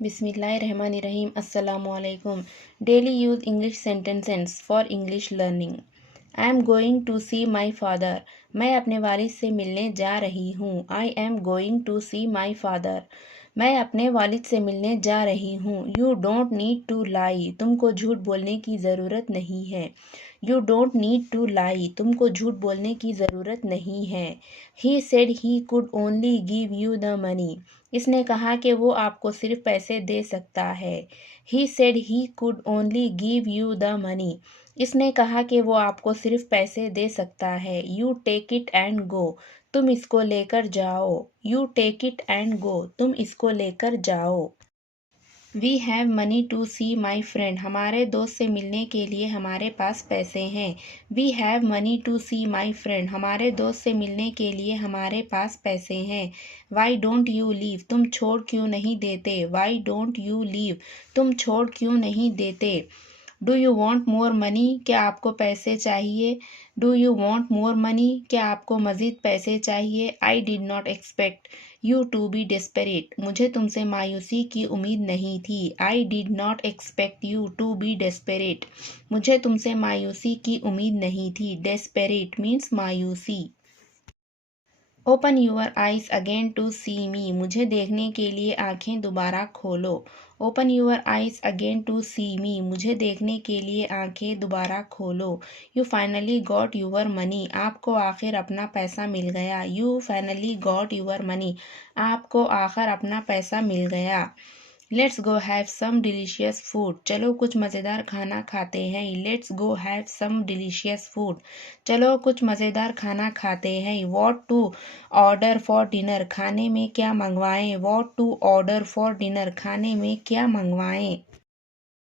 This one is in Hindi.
Bismillahirrahmanirrahim. Assalamu alaikum. Daily use English sentences for English learning. I am going to see my father. मैं अपने वालिद से मिलने जा रही हूँ. I am going to see my father. मैं अपने वालिद से मिलने जा रही हूँ. You don't need to lie. तुमको झूठ बोलने की ज़रूरत नहीं है. You don't need to lie. तुमको झूठ बोलने की ज़रूरत नहीं है. He said he could only give you the money. इसने कहा कि वो आपको सिर्फ पैसे दे सकता है. He said he could only give you the money. इसने कहा कि वो आपको सिर्फ पैसे दे सकता है. You take it and go. तुम इसको लेकर जाओ. You take it and go. तुम इसको लेकर जाओ. We have money to see my friend. हमारे दोस्त से मिलने के लिए हमारे पास पैसे हैं. We have money to see my friend. हमारे दोस्त से मिलने के लिए हमारे पास पैसे हैं. Why don't you leave? तुम छोड़ क्यों नहीं देते? Why don't you leave? तुम छोड़ क्यों नहीं देते? Do you want more money? क्या आपको पैसे चाहिए? Do you want more money? क्या आपको मज़ीद पैसे चाहिए? I did not expect you to be desperate. मुझे तुमसे मायूसी की उम्मीद नहीं थी. I did not expect you to be desperate. मुझे तुमसे मायूसी की उम्मीद नहीं थी. डेस्परेट मीन्स मायूसी. Open your eyes again to see me. मुझे देखने के लिए आंखें दोबारा खोलो. Open your eyes again to see me. मुझे देखने के लिए आंखें दोबारा खोलो. You finally got your money. आपको आखिर अपना पैसा मिल गया. You finally got your money. आपको आखिर अपना पैसा मिल गया. Let's go have some delicious food. चलो कुछ मज़ेदार खाना खाते हैं. Let's go have some delicious food. चलो कुछ मज़ेदार खाना खाते हैं. What to order for dinner. खाने में क्या मंगवाएं. What to order for dinner. खाने में क्या मंगवाएं.